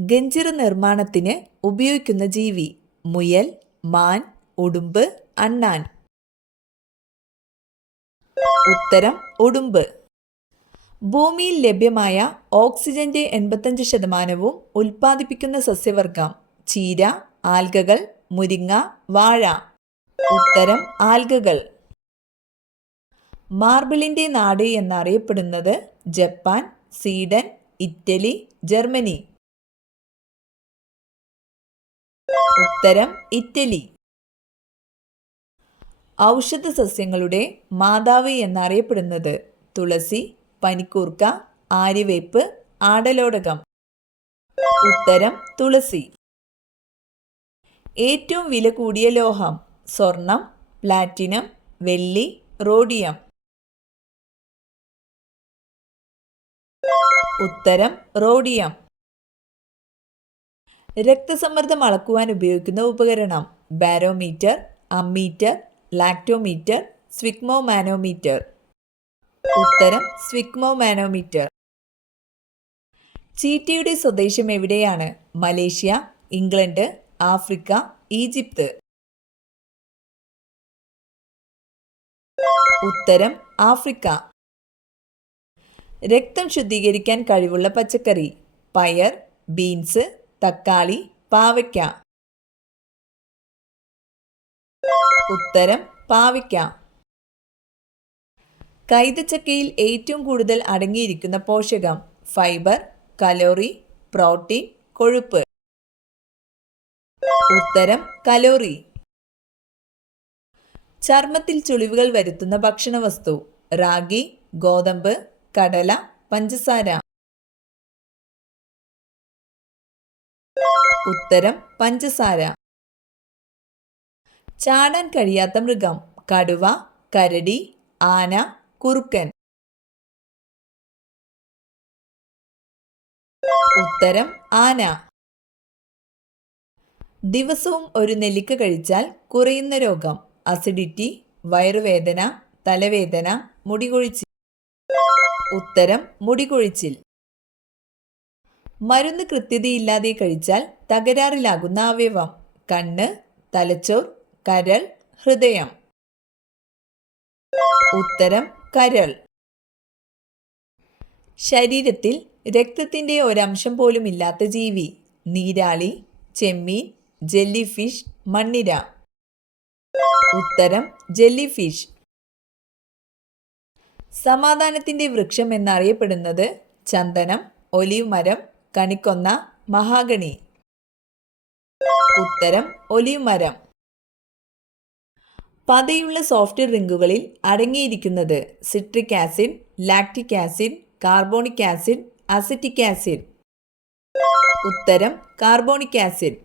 ഗഞ്ചിറ നിർമ്മാണത്തിന് ഉപയോഗിക്കുന്ന ജീവി? മുയൽ, മാൻ, ഉടുമ്പ്, അണ്ണാൻ. ഉത്തരം ഉടുമ്പ്. ഭൂമിയിൽ ലഭ്യമായ ഓക്സിജന്റെ 85% ഉൽപ്പാദിപ്പിക്കുന്ന സസ്യവർഗം? ചീര, ആൽഗകൾ, മുരിങ്ങ, വാഴ. ഉത്തരം ആൽഗകൾ. മാർബിളിന്റെ നാട് എന്നറിയപ്പെടുന്നത്? Japan, Sweden, Italy, Germany. ഉത്തരം ഇറ്റലി. ഔഷധ സസ്യങ്ങളുടെ മാതാവ് എന്നറിയപ്പെടുന്നത്? തുളസി, പനിക്കൂർക്ക, ആര്യവേപ്പ്, ആടലോടകം. ഉത്തരം തുളസി. ഏറ്റവും വില കൂടിയ ലോഹം? സ്വർണം, പ്ലാറ്റിനം, വെള്ളി, റോഡിയം. ഉത്തരം റോഡിയം. രക്തസമ്മർദ്ദം അളക്കുവാൻ ഉപയോഗിക്കുന്ന ഉപകരണം? Barometer, ammeter, lactometer, sphygmomanometer. ഉത്തരം സ്വിഗ്മോമാനോമീറ്റർ. ചീറ്റയുടെ സ്വദേശം എവിടെയാണ്? Malaysia, England, Africa, Egypt. ഉത്തരം ആഫ്രിക്ക. രക്തം ശുദ്ധീകരിക്കാൻ കഴിവുള്ള പച്ചക്കറി? പയർ, ബീൻസ്, തക്കാളി, പാവയ്ക്ക. ഉത്തരം പാവയ്ക്ക. കൈതച്ചക്കയിൽ ഏറ്റവും കൂടുതൽ അടങ്ങിയിരിക്കുന്ന പോഷകം? ഫൈബർ, കലോറി, പ്രോട്ടീൻ, കൊഴുപ്പ്. ഉത്തരം കലോറി. ചർമ്മത്തിൽ ചുളിവുകൾ വരുത്തുന്ന ഭക്ഷണവസ്തു? റാഗി, ഗോതമ്പ്, കടല, പഞ്ചസാര. ഉത്തരം പഞ്ചസാര. ചാടാൻ കഴിയാത്ത മൃഗം? കടുവ, കരടി, ആന, കുറുക്കൻ. ഉത്തരം ആന. ദിവസവും ഒരു നെല്ലിക്ക കഴിച്ചാൽ കുറയുന്ന രോഗം? അസിഡിറ്റി, വയറുവേദന, തലവേദന, മുടികൊഴിച്ചിൽ. ഉത്തരം മുടികൊഴിച്ചിൽ. മരുന്ന് കൃത്യതയില്ലാതെ കഴിച്ചാൽ തകരാറിലാകുന്ന അവയവം? കണ്ണ്, തലച്ചോർ, കരൾ, ഹൃദയം. ഉത്തരം കരൾ. ശരീരത്തിൽ രക്തത്തിന്റെ ഒരംശം പോലും ഇല്ലാത്ത ജീവി? നീരാളി, ചെമ്മീൻ, ജെല്ലിഫിഷ്, മണ്ണിര. ഉത്തരം ജെല്ലിഫിഷ്. സമാധാനത്തിന്റെ വൃക്ഷം എന്നറിയപ്പെടുന്നത്? ചന്ദനം, ഒലീവ് മരം, കണിക്കൊന്ന, മഹാഗണി. ഉത്തരം ഒലീവ് മരം. പതയുള്ള സോഫ്റ്റ് ഡ്രിങ്കുകളിൽ അടങ്ങിയിരിക്കുന്നത്? Citric acid, lactic acid, carbonic acid, acetic acid. ഉത്തരം കാർബോണിക് ആസിഡ്.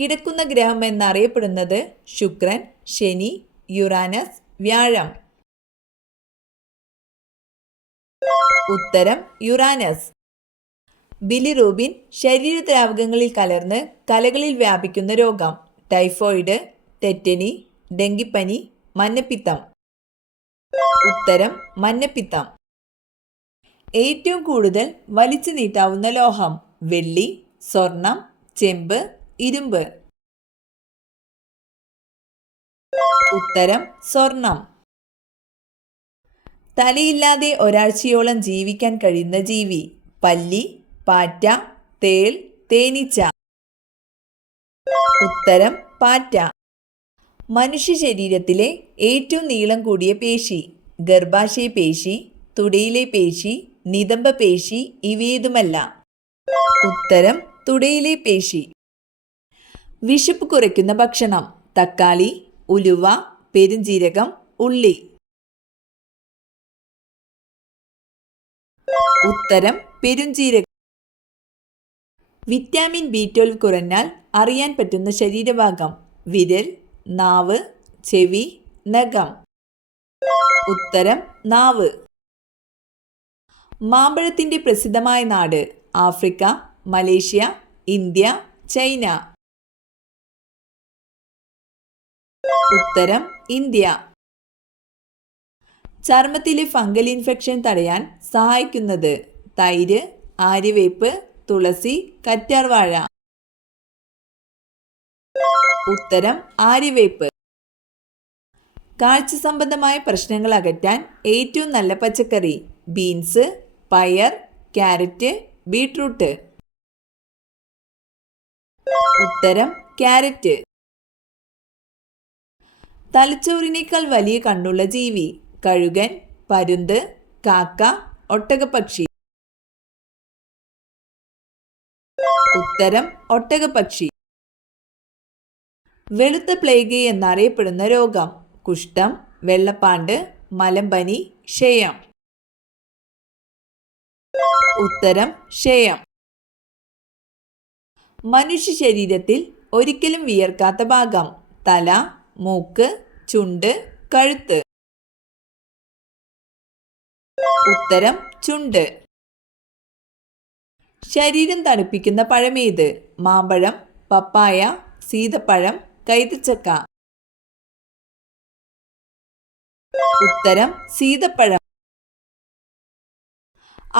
കിടക്കുന്ന ഗ്രഹം എന്നറിയപ്പെടുന്നത്? ശുക്രൻ, ശനി, യുറാനസ്, വ്യാഴം. ഉത്തരം യുറാനസ്. ബിലിറൂബിൻ ശരീരദ്രാവകങ്ങളിൽ കലർന്ന് കലകളിൽ വ്യാപിക്കുന്ന രോഗം? ടൈഫോയിഡ്, ടെറ്റനി, ഡെങ്കിപ്പനി, മഞ്ഞപ്പിത്തം. ഉത്തരം മഞ്ഞപ്പിത്തം. ഏറ്റവും കൂടുതൽ വലിച്ചു നീട്ടാവുന്ന ലോഹം? വെള്ളി, സ്വർണം, ചെമ്പ്, ഇരുമ്പ്. ഉത്തരം സ്വർണം. തലയില്ലാതെ ഒരാഴ്ചയോളം ജീവിക്കാൻ കഴിയുന്ന ജീവി? പല്ലി, പാറ്റ, തേൾ, തേനീച്ച. ഉത്തരം പാറ്റ. മനുഷ്യ ശരീരത്തിലെ ഏറ്റവും നീളം കൂടിയ പേശി? ഗർഭാശയ പേശി, തുടയിലെ പേശി, നിതംബ പേശി, ഇവയേതുമല്ല. ഉത്തരം തുടയിലെ പേശി. വിശപ്പ് കുറയ്ക്കുന്ന ഭക്ഷണം? തക്കാളി, ഉലുവ, പെരുംജീരകം, ഉള്ളി. ഉത്തരം പെരുംജീരകം. വിറ്റാമിൻ B12 കുറഞ്ഞാൽ അറിയാൻ പറ്റുന്ന ശരീരഭാഗം? വിരൽ, നാവ്, ചെവി, നഖം. ഉത്തരം നാവ്. മാമ്പഴത്തിന്റെ പ്രസിദ്ധമായ നാട്? Africa, Malaysia, India, China. ഉത്തരം ഇന്ത്യ. ചർമ്മത്തിലെ ഫംഗൽ ഇൻഫെക്ഷൻ തടയാൻ സഹായിക്കുന്നത്? തൈര്, ആര്യവേപ്പ്, തുളസി, കറ്റാർവാഴ. ഉത്തരം ആര്യവേപ്പ്. കാഴ്ച സംബന്ധമായ പ്രശ്നങ്ങൾ അകറ്റാൻ ഏറ്റവും നല്ല പച്ചക്കറി: ബീൻസ്, പയർ, ക്യാരറ്റ്, ബീട്രൂട്ട്. ഉത്തരം ക്യാരറ്റ്. തലച്ചോറിനേക്കാൾ വലിയ കണ്ണുള്ള ജീവി: കഴുകൻ, പരുന്ത്, കാക്ക, ഒട്ടകപ്പക്ഷി. ഉത്തരം ഒട്ടകപ്പക്ഷി. വെളുത്ത പ്ലേഗ് എന്നറിയപ്പെടുന്ന രോഗം: കുഷ്ഠം, വെള്ളപ്പാണ്ട്, മലമ്പനി, ക്ഷയം. ഉത്തരം ക്ഷയം. മനുഷ്യ ശരീരത്തിൽ ഒരിക്കലും വിയർക്കാത്ത ഭാഗം: തല, മൂക്ക്, ചുണ്ട്, കഴുത്ത്. ഉത്തരം ചുണ്ട്. ശരീരം തണുപ്പിക്കുന്ന പഴമേത്? മാമ്പഴം, പപ്പായ, സീതപ്പഴം, കൈതച്ചക്ക. ഉത്തരം സീതപ്പഴം.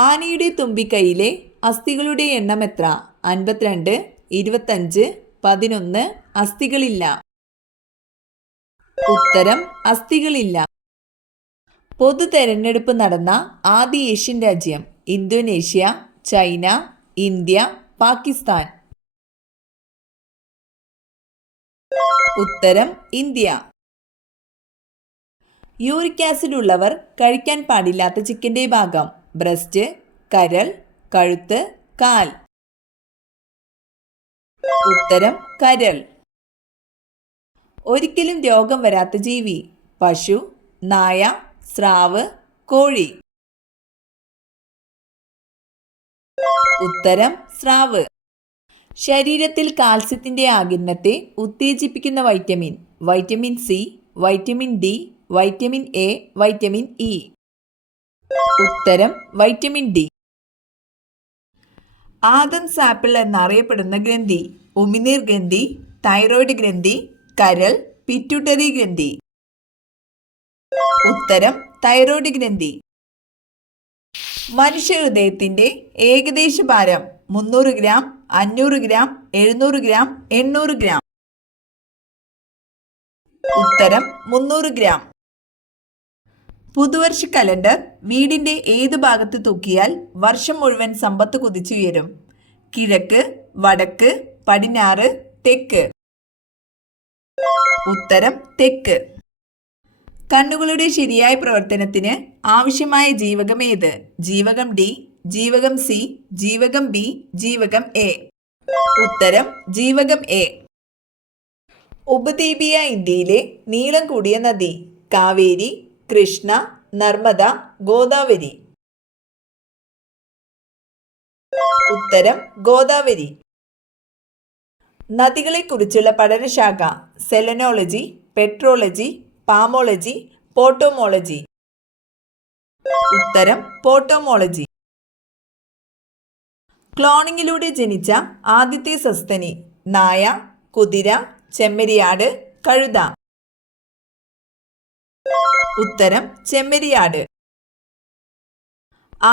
ആനയുടെ തുമ്പിക്കൈയിലെ അസ്ഥികളുടെ എണ്ണം എത്ര? 52, 25, 11. അസ്ഥികളില്ല. ഉത്തരം അസ്ഥികളില്ല. പൊതു തെരഞ്ഞെടുപ്പ് നടന്ന ആദ്യ ഏഷ്യൻ രാജ്യം: ഇന്തോനേഷ്യ, ചൈന, ഇന്ത്യ, പാകിസ്ഥാൻ. ഉത്തരം ഇന്ത്യ. യൂറിക് ആസിഡ് ഉള്ളവർ കഴിക്കാൻ പാടില്ലാത്ത ചിക്കന്റെ ഭാഗം: ബ്രസ്റ്റ്, കരൾ, കഴുത്ത്, കാൽ. ഉത്തരം കരൾ. ഒരിക്കലും രോഗം വരാത്ത ജീവി: പശു, നായ, സ്രാവ്, കോഴി. ഉത്തരം സ്രാവ്. ശരീരത്തിൽ കാൽസ്യത്തിന്റെ ആഗിരണത്തെ ഉത്തേജിപ്പിക്കുന്ന vitamin: vitamin C, vitamin D, vitamin A, vitamin E. ഉത്തരം വൈറ്റമിൻ ഡി. ആദംസ് ആപ്പിൾ എന്നറിയപ്പെടുന്ന ഗ്രന്ഥി: ഉമിനീർ ഗ്രന്ഥി, തൈറോയ്ഡ് ഗ്രന്ഥി, കരൾ, പിറ്റ്യൂട്ടറി ഗ്രന്ഥി. ഉത്തരം തൈറോയ്ഡ് ഗ്രന്ഥി. മനുഷ്യ ഹൃദയത്തിന്റെ ഏകദേശ ഭാരം: 300 ഗ്രാം, 500 ഗ്രാം, 700 ഗ്രാം, 800 ഗ്രാം. ഉത്തരം 300 ഗ്രാം. പുതുവർഷ കലണ്ടർ വീടിന്റെ ഏത് ഭാഗത്ത് തൂക്കിയാൽ വർഷം മുഴുവൻ സമ്പത്ത് കുതിച്ചുയരും? കിഴക്ക്, വടക്ക്, പടിഞ്ഞാറ്, തെക്ക്. ഉത്തരം തെക്ക്. കണ്ണുകളുടെ ശരിയായ പ്രവർത്തനത്തിന് ആവശ്യമായ ജീവകം ഏത്? ജീവകം ഡി, ജീവകം സി, ജീവകം ബി, ജീവകം എ. ഉത്തരം ജീവകം എ. ഉപദ്വീപീയ ഇന്ത്യയിലെ നീളം കൂടിയ നദി: കാവേരി, കൃഷ്ണ, നർമ്മദ, ഗോദാവരി. ഉത്തരം ഗോദാവരി. നദികളെക്കുറിച്ചുള്ള പഠനശാഖ: സെലനോളജി, പെട്രോളജി, പാമോളജി, പോട്ടോമോളജി. ഉത്തരം പോട്ടോമോളജി. ക്ലോണിങ്ങിലൂടെ ജനിച്ച ആദ്യത്തെ സസ്തനി: നായ, കുതിര, ചെമ്മരിയാട്, കഴുത. ഉത്തരം ചെമ്മരിയാട്.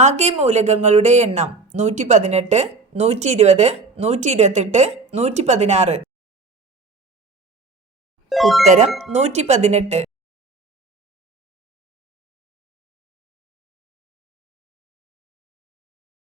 ആകെ മൂലകങ്ങളുടെ എണ്ണം: 118, 120, 128, 116. ഉത്തരം 118.